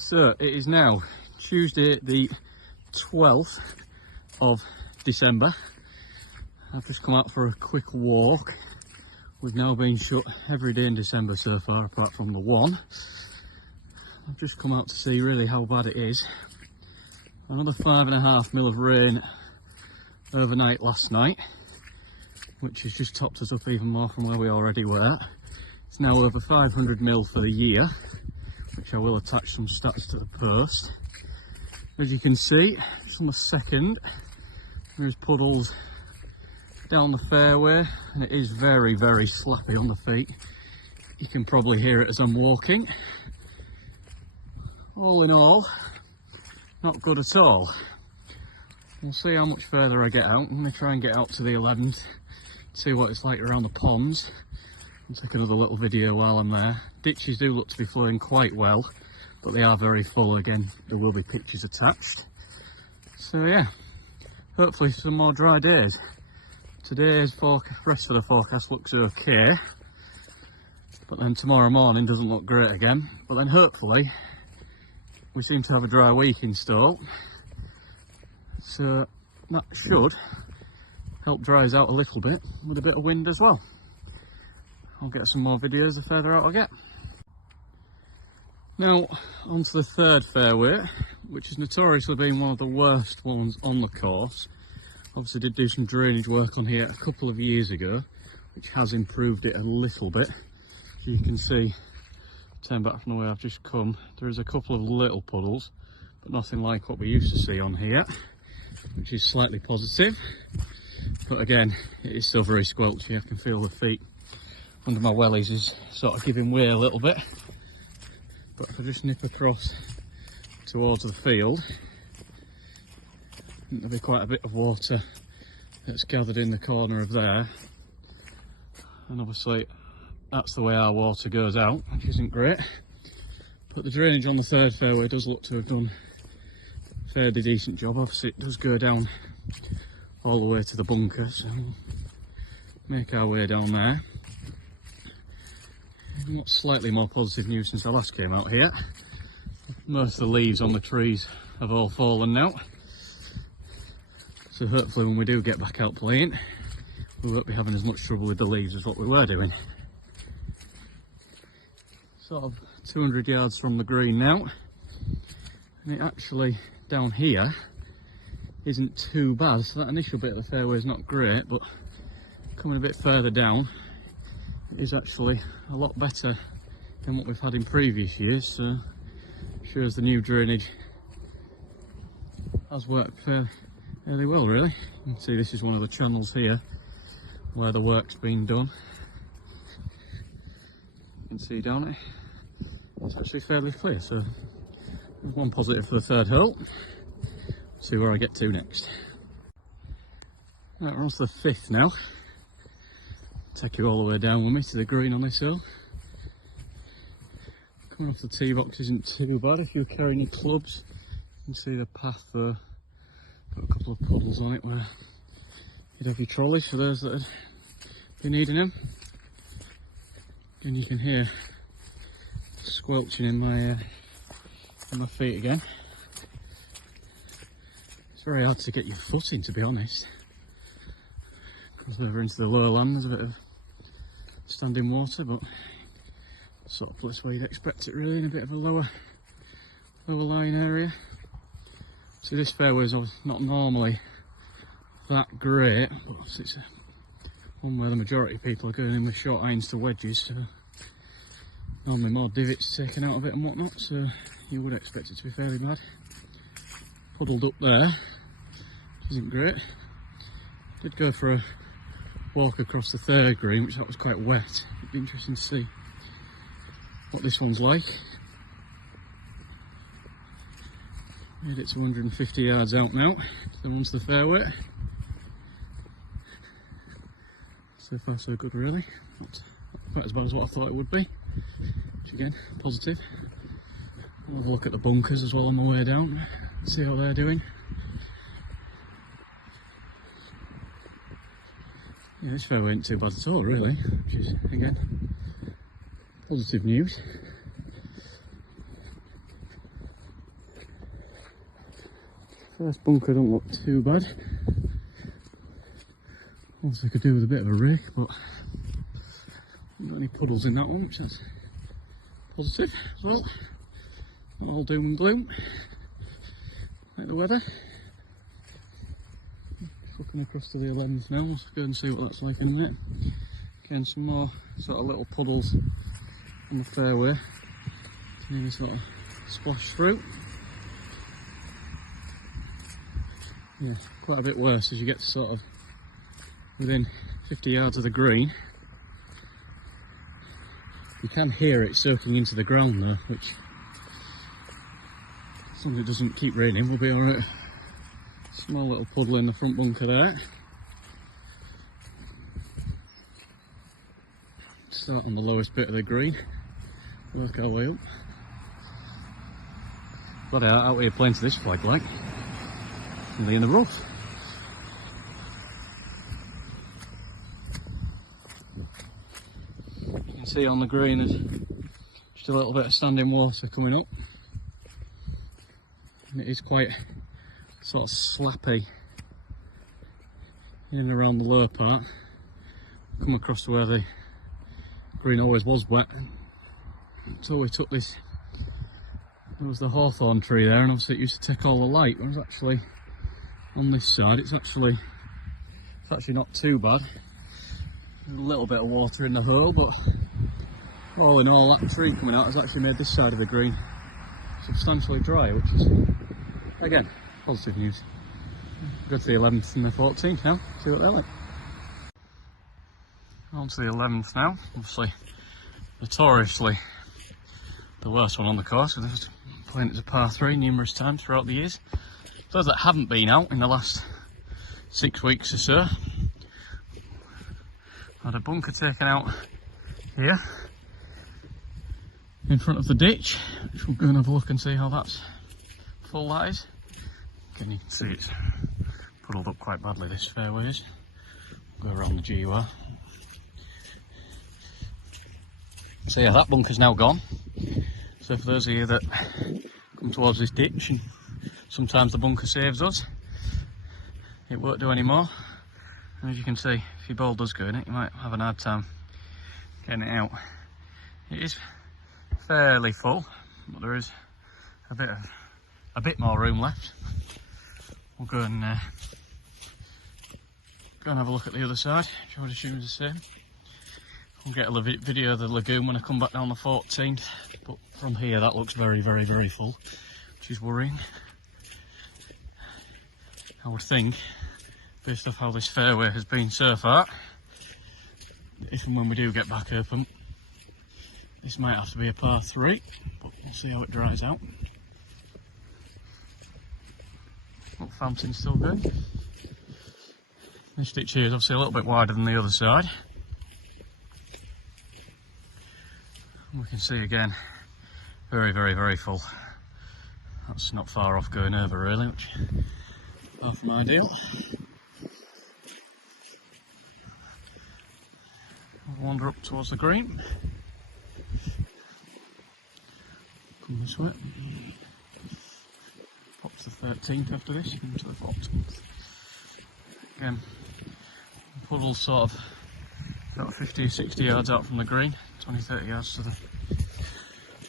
So it is now Tuesday the 12th of December. I've just come out for a quick walk. We've now been shut every day in December so far apart from the one. I've just come out to see really how bad it is. Another 5.5 mil of rain overnight last night, which has just topped us up even more from where we already were. It's now over 500 mil for the year, which I will attach some stats to the post. As you can see, just on a second, there's puddles down the fairway, and it is very, very slappy on the feet. You can probably hear it as I'm walking. All in all, not good at all. We'll see how much further I get out. I'm going to try and get out to the 11th, see what it's like around the ponds. I'll take another little video while I'm there. Ditches do look to be flowing quite well, but they are very full again. There will be pictures attached. So yeah, hopefully some more dry days. Today's rest of the forecast looks okay, but then tomorrow morning doesn't look great again. But then hopefully we seem to have a dry week in store, so that should help dry us out a little bit with a bit of wind as well. I'll get some more videos the further out I get. Now onto the third fairway, which has notoriously been one of the worst ones on the course. Obviously did do some drainage work on here a couple of years ago, which has improved it a little bit. As you can see, turn back from the way I've just come, there is a couple of little puddles, but nothing like what we used to see on here, which is slightly positive. But again, it is still very squelchy. I can feel the feet under my wellies is sort of giving way a little bit. But if I just nip across towards the field, I think there'll be quite a bit of water that's gathered in the corner of there. And obviously that's the way our water goes out, which isn't great. But the drainage on the third fairway does look to have done a fairly decent job. Obviously it does go down all the way to the bunker, so we'll make our way down there. What's slightly more positive news since I last came out here, most of the leaves on the trees have all fallen now, so hopefully when we do get back out playing we won't be having as much trouble with the leaves as what we were doing. Sort of 200 yards from the green now, and it actually down here isn't too bad. So that initial bit of the fairway is not great, but coming a bit further down it is actually a lot better than what we've had in previous years, so shows the new drainage has worked fairly well really. You can see this is one of the channels here where the work's been done. You can see down it, it's actually fairly clear, so there's one positive for the third hole. See where I get to next. Right, we're on to the fifth now. Take you all the way down with me to the green on this hill. Coming off the tee box isn't too bad if you're carrying your clubs. You can see the path there. Got a couple of puddles on it where you'd have your trolleys for those that would be needing them. And you can hear squelching in my feet again. It's very hard to get your foot in, to be honest. Comes over into the lower land, there's a bit of standing water, but sort of place where you'd expect it really, in a bit of a lower lying area. So this fairway is not normally that great, but it's one where the majority of people are going in with short irons to wedges, so normally more divots taken out of it and whatnot, so you would expect it to be fairly bad. Puddled up there, which isn't great. Did go for a walk across the third green, which that was quite wet. It'd be interesting to see what this one's like. Made it to 150 yards out now, so onto the fairway. So far so good really, not quite as bad as what I thought it would be, which again, positive. I'll have a look at the bunkers as well on the way down, see how they're doing. Yeah, this fairway ain't too bad at all really, which is again positive news. First bunker don't look too bad. Obviously could do with a bit of a rake, but not any puddles in that one, which is positive as well. Not all doom and gloom like the weather. Looking across to the 11th now, let's go and see what that's like in a minute. Again, some more sort of little puddles on the fairway. Continue to sort of splash through. Yeah, quite a bit worse as you get to sort of within 50 yards of the green. You can hear it soaking into the ground though, which, as long as it doesn't keep raining, we'll be alright. Small little puddle in the front bunker there. Start on the lowest bit of the green, work our way up. Bloody hell, out here playing to this flag like. Nearly in the rough. You can see on the green there's just a little bit of standing water coming up. And it is quite sort of slappy in and around the lower part. Come across to where the green always was wet. So we took this, there was the hawthorn tree there, and obviously it used to take all the light. It was actually on this side, it's actually not too bad. There's a little bit of water in the hole, but all in all, that tree coming out has actually made this side of the green substantially dry, which is, again, positive news. Go to the 11th and the 14th now, see what they're like. On to the 11th now, obviously notoriously the worst one on the course. We've just playing it as a par 3 numerous times throughout the years. Those that haven't been out in the last 6 weeks or so, had a bunker taken out here in front of the ditch, which we'll go and have a look and see how that's full that is. Again, you can see it's puddled up quite badly, this fairway is. Go around the GUR. So yeah, that bunker's now gone. So for those of you that come towards this ditch, and sometimes the bunker saves us, it won't do anymore. And as you can see, if your ball does go in it, you might have an hard time getting it out. It is fairly full, but there is a bit more room left. We'll go and have a look at the other side, which I would assume is the same. I'll get a video of the lagoon when I come back down the 14th, but from here that looks very, very, very full, which is worrying. I would think, based off how this fairway has been so far, if and when we do get back open, this might have to be a par 3, but we'll see how it dries out. Little fountain still going. This ditch here is obviously a little bit wider than the other side. We can see again, very, very, very full. That's not far off going over really, which is far from ideal. I'll wander up towards the green. Come this way. Pop to the 13th after this, and to the 14th. Again, puddles sort of about 50 or 60 yards out from the green, 20-30 yards to the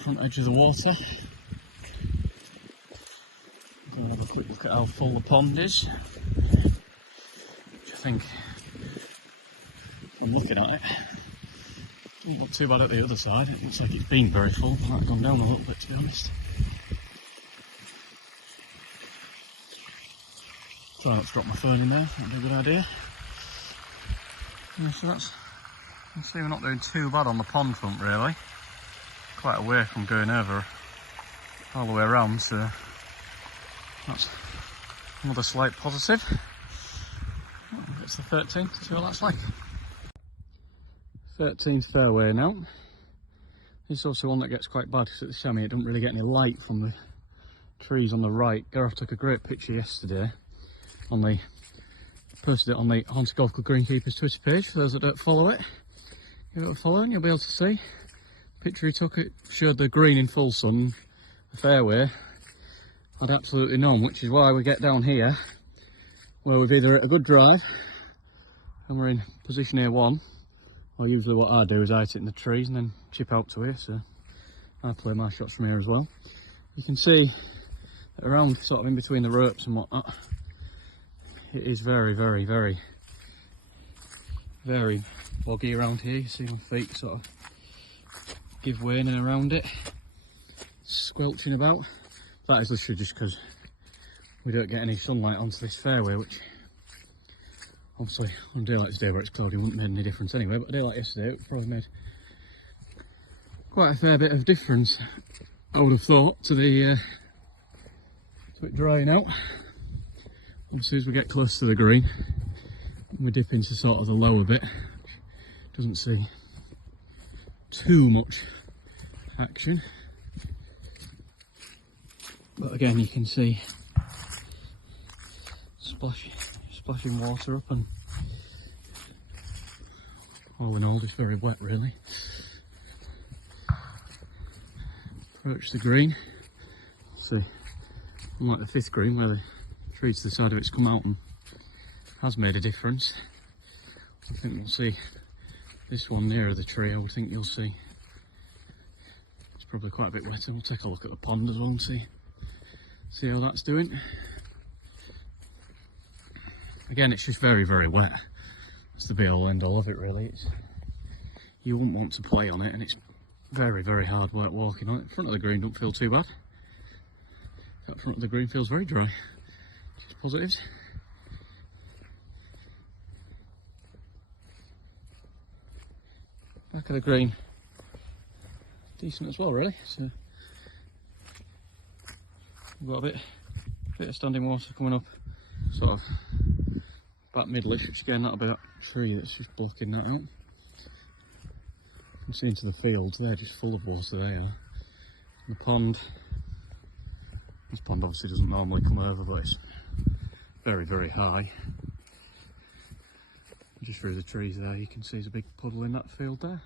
front edge of the water. I'm going to have a quick look at how full the pond is, which I think, from looking at it, doesn't look too bad at the other side. It looks like it's been very full, it might have gone down a little bit to be honest. Try not to drop my phone in there, that'd be a good idea. Yeah, so that's, you can see we're not doing too bad on the pond front really. Quite away from going over all the way around, so that's another slight positive. It's the 13th, see what that's like. 13th fairway now. This is also one that gets quite bad because at this time it doesn't really get any light from the trees on the right. Gareth took a great picture yesterday on the, posted it on the Hornsey Golf Club Greenkeepers Twitter page. For those that don't follow it, give it a follow and you'll be able to see. The picture he took, it showed the green in full sun, the fairway, had absolutely none, which is why we get down here where we've either hit a good drive and we're in position A1, or usually what I do is I hit it in the trees and then chip out to here, so I play my shots from here as well. You can see that around sort of in between the ropes and whatnot, it is very, very, very, very boggy around here. You see my feet sort of give way in and around it, squelching about. That is literally just because we don't get any sunlight onto this fairway, which obviously on a day like today where it's cloudy wouldn't have made any difference anyway, but a day like yesterday it probably made quite a fair bit of difference, I would have thought, to it drying out. And as soon as we get close to the green, we dip into sort of the lower bit, which doesn't see too much action. But again, you can see splashing water up, and all in all, just very wet really. Approach the green. See, unlike the fifth green where the tree to the side of it's come out and has made a difference, I think we'll see this one nearer the tree. I would think you'll see it's probably quite a bit wetter. We'll take a look at the pond as well and see how that's doing. Again, it's just very, very wet. It's the be all end all of it really. You wouldn't want to play on it, and it's very, very hard work walking on it. The front of the green don't feel too bad. That front of the green feels very dry. Just positives. Back of the green, decent as well really. So we've got a bit of standing water coming up, sort of back middleish, which again that'll be that tree that's just blocking that out. You can see into the fields, they're just full of water there. The pond, this pond obviously doesn't normally come over, but it's very, very high. Just through the trees there, you can see there's a big puddle in that field there.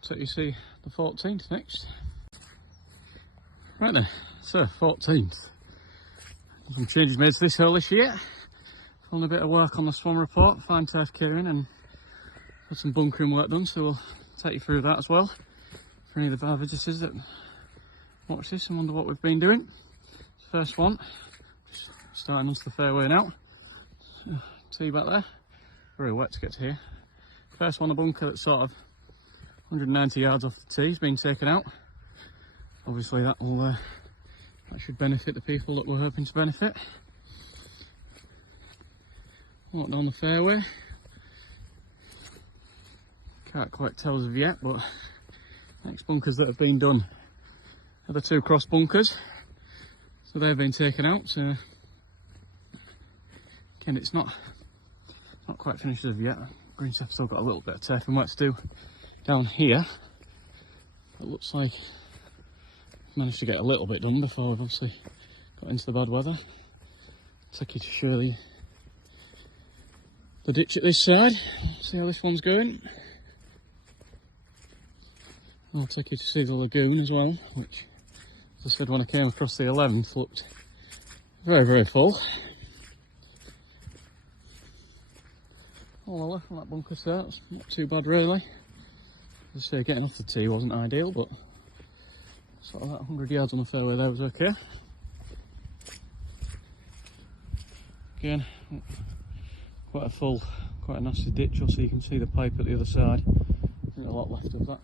So you see the 14th next. Right then, so 14th. Some changes made to this hole this year. Done a bit of work on the Swan report, fine turf clearing, and got some bunkering work done, so we'll take you through that as well. For any of the bar visitors that watch this and wonder what we've been doing. First one, just starting onto the fairway now. Tee back there. Very wet to get to here. First one, a bunker that's sort of 190 yards off the tee has been taken out. Obviously that should benefit the people that we're hoping to benefit. Walk down the fairway. Can't quite tell as of yet, but next bunkers that have been done are the two cross bunkers. So they've been taken out. So again, it's not quite finished as of yet. Green stuff's still got a little bit of turf and work to do down here. It looks like I've managed to get a little bit done before we've obviously got into the bad weather. Take you to show you the ditch at this side. See how this one's going. I'll take you to see the lagoon as well, which, as I said when I came across the 11th, looked very, very full. All the left from that bunker start, it's not too bad really. As I say, getting off the tee wasn't ideal, but sort of that 100 yards on the fairway there was okay. Again, quite a nasty ditch, also you can see the pipe at the other side. There's a lot left of that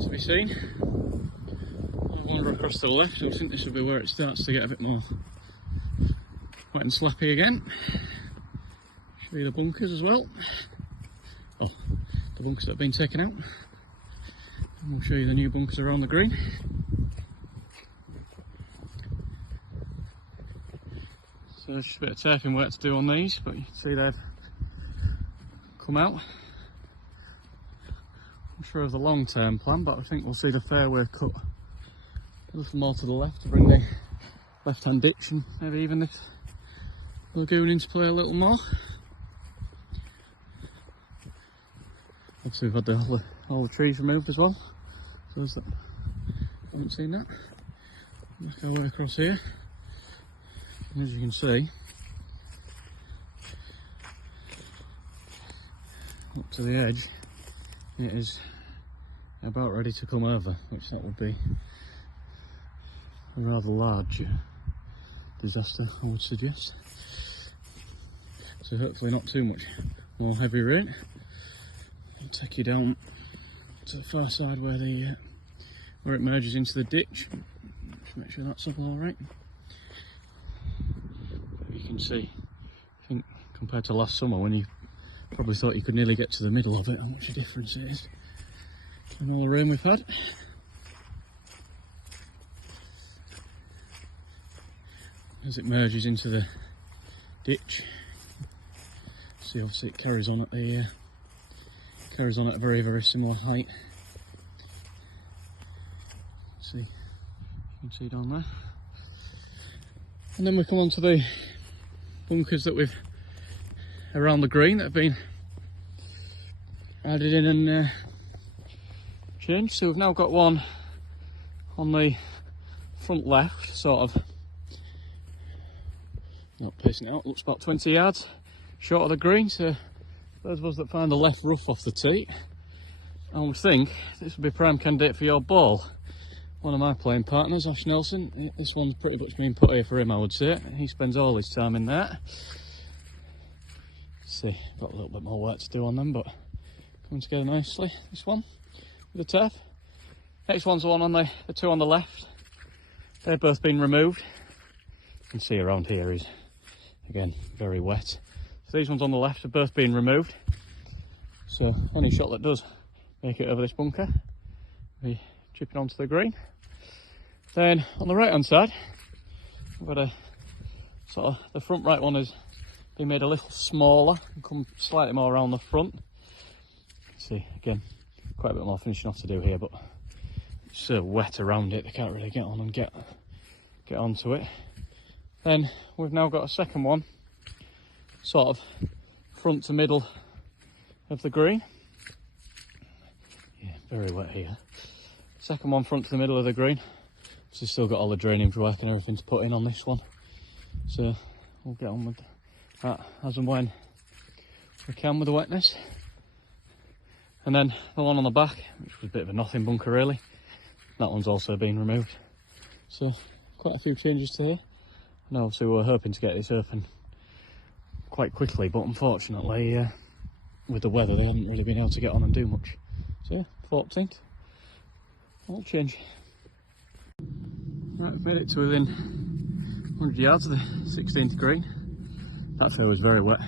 to be seen. I'll wander across to the left, I think this will be where it starts to get a bit more wet and slappy again. Show you the bunkers as well. Oh, the bunkers that have been taken out. And we'll show you the new bunkers around the green. So there's just a bit of turfing work to do on these, but you can see they've come out. I'm sure of the long-term plan, but I think we'll see the fairway cut a little more to the left to bring the left-hand ditch and maybe even this lagoon into play a little more. Obviously we've had all the trees removed as well, for those that haven't seen that. Work our way across here, and as you can see, up to the edge, it is about ready to come over, which that would be a rather large disaster, I would suggest. So hopefully not too much more heavy rain. I'll take you down to the far side where it merges into the ditch. Just make sure that's all right. But you can see, I think compared to last summer when you probably thought you could nearly get to the middle of it, how much a difference it is. And all the rain we've had. As it merges into the ditch, see obviously it carries on at a very similar height. See, you can see down there. And then we come on to the bunkers that we've around the green that have been added in and changed. So we've now got one on the front left, sort of, not pacing it out, looks about 20 yards short of the green. So those of us that find the left rough off the tee, I would think this would be a prime candidate for your ball. One of my playing partners, Ash Nelson, this one's pretty much been put here for him, I would say. He spends all his time in there. See, got a little bit more work to do on them, but coming together nicely. This one with the turf. Next one's the one on the two on the left. They've both been removed. You can see around here is again very wet. So these ones on the left have both been removed. So any shot that does make it over this bunker, be chipping onto the green. Then on the right hand side, we've got a sort of, the front right one has been made a little smaller and come slightly more around the front. See, again, quite a bit more finishing off to do here, but it's so wet around it, they can't really get on and get onto it. Then we've now got a second one, sort of front to middle of the green. Yeah, very wet here. Second one front to the middle of the green. So still got all the drainage work and everything to put in on this one. So we'll get on with that as and when we can with the wetness. And then the one on the back, which was a bit of a nothing bunker really, that one's also been removed. So quite a few changes to here. And obviously we were hoping to get this open quite quickly, but unfortunately with the weather they haven't really been able to get on and do much. So yeah, 14th, all change. Right, we've made it to within 100 yards of the 16th green. That field was very wet.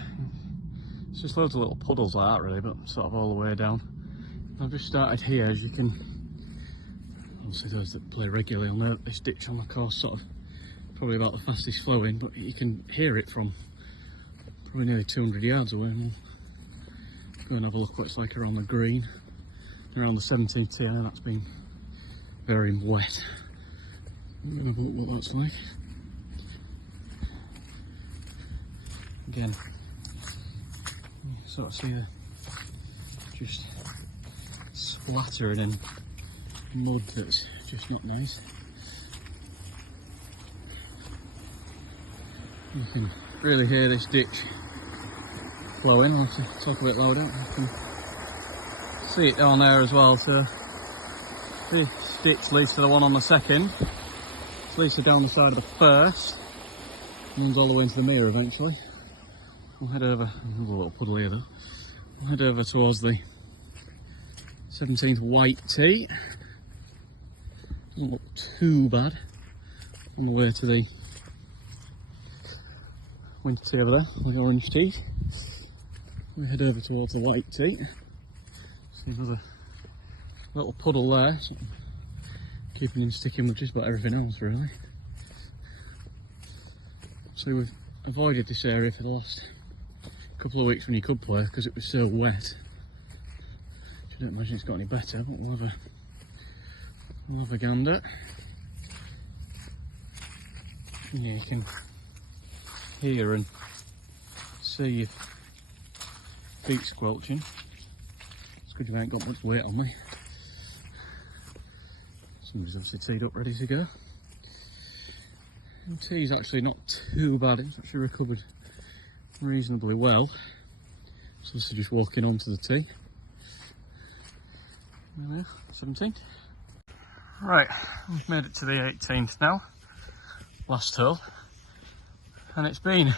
It's just loads of little puddles like that really, but sort of all the way down. I've just started here, as you can, obviously those that play regularly will know this ditch on the course sort of probably about the fastest flowing, but you can hear it from probably nearly 200 yards away. And go and have a look what it's like around the green, around the 17th tee. I know that's been very wet. I'm going to have a look what that's like. Again, you sort of see the just splattering in mud that's just not nice. You can really hear this ditch flowing. I'll have to talk a bit louder. You can see it down there as well. So this ditch leads to the one on the second. It leads to down the side of the first. And runs all the way into the mere eventually. We'll head over, another little puddle here though. We'll head over towards the 17th white tee. Doesn't look too bad. On the way to the winter tee over there, with the orange tee. We head over towards the white tee. See another little puddle there. So keeping them sticking with just about everything else really. So we've avoided this area for the last couple of weeks when you could play because it was so wet. I don't imagine it's got any better, but we'll have a gander. Yeah, you can hear and see your feet squelching. It's good you ain't got much weight on me. Somebody's obviously teed up ready to go. The tea's actually not too bad, it's actually recovered reasonably well. So this is just walking onto the tee. There we are, 17th. Right, we've made it to the 18th now, last hole, and it's been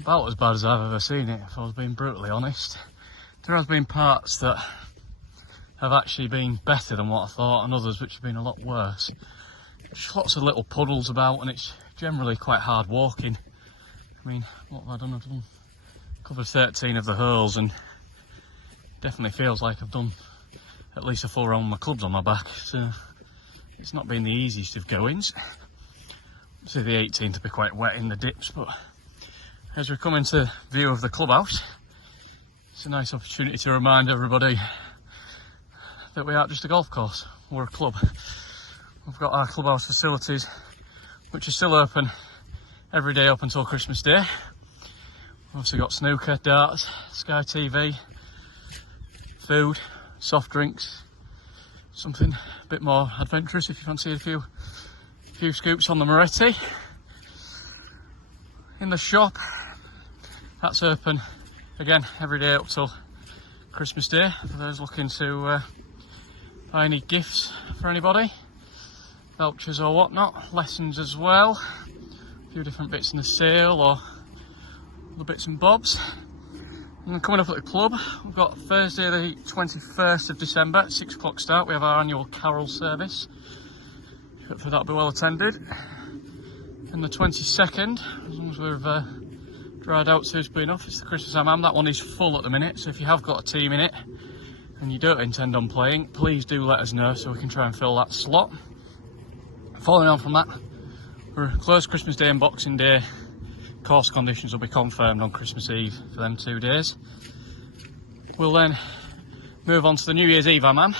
about as bad as I've ever seen it, if I was being brutally honest. There has been parts that have actually been better than what I thought, and others which have been a lot worse. Just lots of little puddles about, and it's generally quite hard walking. I mean, what have I done? I've done covered 13 of the holes, and definitely feels like I've done at least a full round with my clubs on my back, so it's not been the easiest of goings. So the 18th will be quite wet in the dips, but as we come into view of the clubhouse, it's a nice opportunity to remind everybody that we aren't just a golf course, we're a club. We've got our clubhouse facilities, which are still open every day up until Christmas Day. We've also got snooker, darts, Sky TV, food, soft drinks, something a bit more adventurous if you fancy a few scoops on the Moretti. In the shop, that's open again every day up till Christmas Day for those looking to buy any gifts for anybody, vouchers or whatnot, lessons as well, a few different bits in the sale or other bits and bobs. And coming up at the club, we've got Thursday the 21st of December at 6 o'clock start. We have our annual carol service. Hopefully that'll be well attended. And the 22nd, as long as we've dried out suitably enough, it's the Christmas Hammam. That one is full at the minute, so if you have got a team in it and you don't intend on playing, please do let us know so we can try and fill that slot. Following on from that, we're closed Christmas Day and Boxing Day. Course conditions will be confirmed on Christmas Eve for them 2 days. We'll then move on to the New Year's Eve Hammam,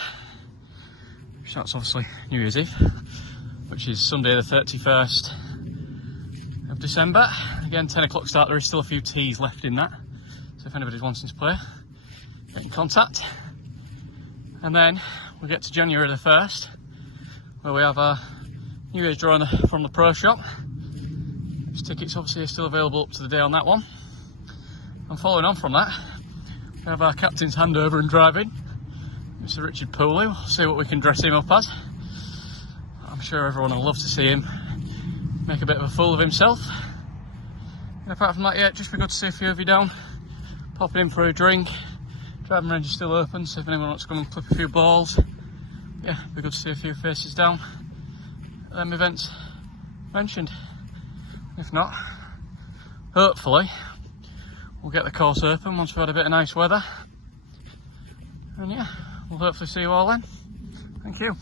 which that's obviously New Year's Eve, which is Sunday the 31st of December. Again, 10 o'clock start. There is still a few tees left in that, so if anybody's wanting to play, get in contact. And then we get to January the 1st, where we have our New Year's drawing from the Pro Shop. Tickets obviously are still available up to the day on that one. And following on from that, we have our captain's handover and driving, Mr. Richard Pooley. We'll see what we can dress him up as. I'm sure everyone will love to see him make a bit of a fool of himself. And apart from that, yeah, just be good to see a few of you down, popping in for a drink. Driving range is still open, so if anyone wants to come and clip a few balls, yeah, be good to see a few faces down at them events mentioned. If not, hopefully we'll get the course open once we've had a bit of nice weather. And yeah, we'll hopefully see you all then. Thank you.